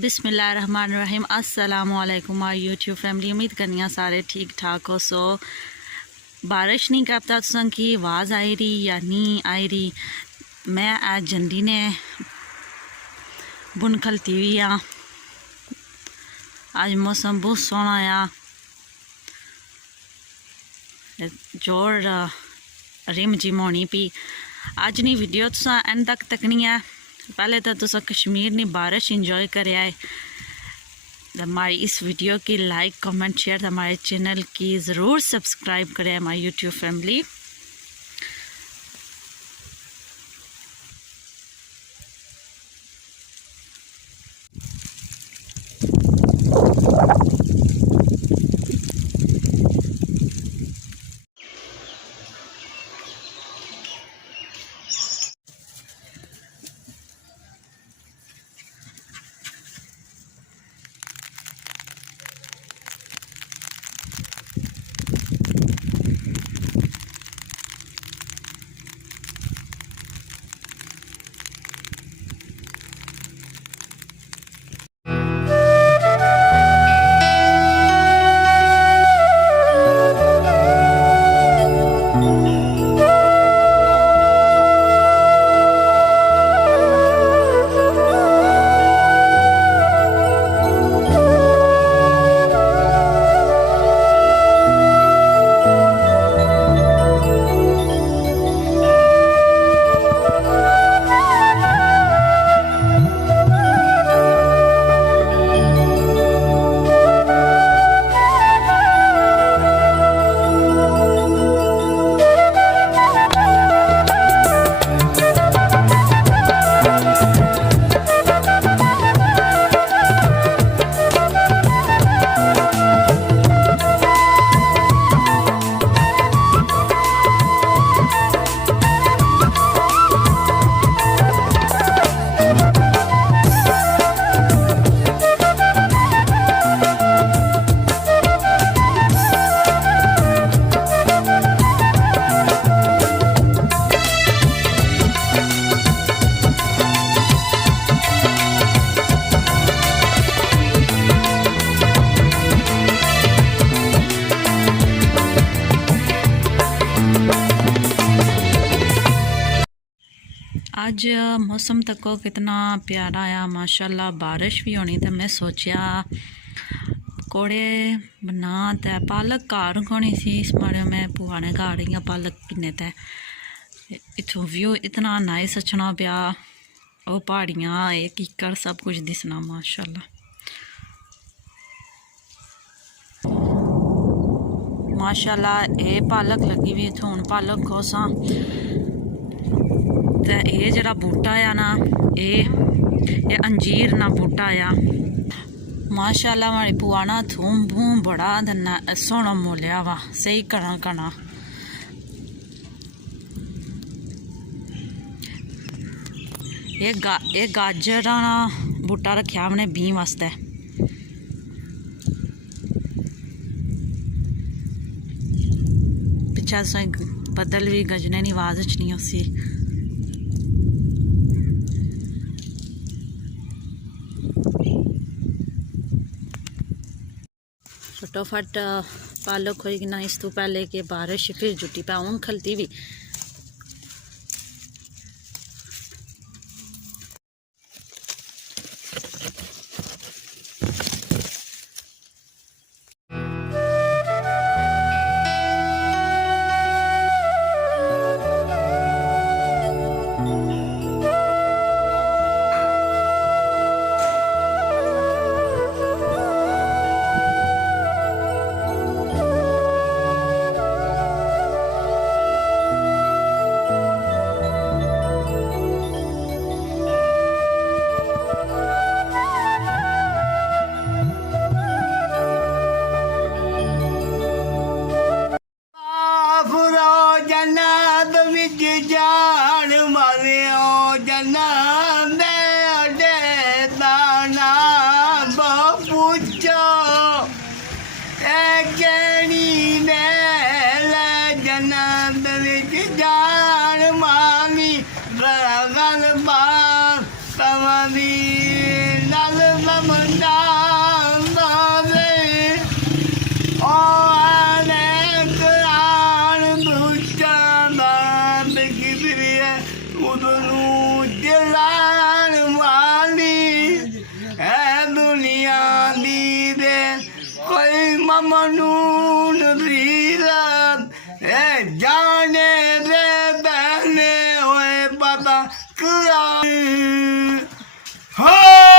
बिस्मिल्लाहिर्रहमानिर्रहीम। अस्सलाम वालेकुम माय यूट्यूब फैमिली। उम्मीद करनी सारे ठीक ठाक हो। सो बारिश नहीं करता तुसां की आवाज़ आई रही या नहीं आई रही। मैं आज जंदी ने बुन खलती हुई हाँ। आज मौसम बहुत सोहना आ। जोर रिम जिम होनी पी। अज नी वीडियो तुसां एंड तक तकनी है। पहले तो तुसा कश्मीर नी बारिश इंजॉय करे आए। हमारी इस वीडियो की लाइक कमेंट शेयर, हमारे चैनल की ज़रूर सब्सक्राइब करें हमारी यूट्यूब फैमिली। आज मौसम तको कितना प्यारा आया माशाल्लाह। बारिश भी होनी तो मैं सोचा पकौड़े बना ते पालक घर होनी सी। इस बारे मैं भूआ ने घर ही पालक किन्ने ते इथों व्यू इतना नाइस अच्छना पिया। वो पहाड़ियाँ एक कीकर सब कुछ दिसना माशाल्लाह। माशाल्लाह ये पालक लगी हुई इथों हुण पालक खोसा। ते ये जरा बूटा आ ना ये अंजीर ना बूटा आ माशाल्लाह। हमारी भूआ ना थूम भूम बड़ा सोहना मोलिया वा सही कणा कणा। ये गाजर ना बूटा रखा हमने बीं वास्ते। पिछा बदल भी गजने की आवाज़ च नहीं उसी। फटोफट पालक होगी ना इस तो पहले कि बारिश फिर जुटी पा हूँ खलती भी। जान मारियो जनाब दाना पूछो कहनी मेल जनाब जान मामी बगल बार कमी नल ਮੰਦਾ ਦੇ ਆਲੇ ਕੁਰਾਨ ਦੁਸ਼ਟਾਂ ਦਾ ਬਿਗੜਿਆ ਉਦੋਂ ਜਲਾਨ ਵਾਲੀ ਹੈ ਦੁਨੀਆ ਦੀ ਦੇ ਕੋਈ ਮਮਨੂਨ ਰੀਲਾ ਹੈ ਜਾਣੇ ਦੇ ਬਹਿਨੇ ਹੋਏ ਪਤਾ ਕੁਰਾਨ ਹੋ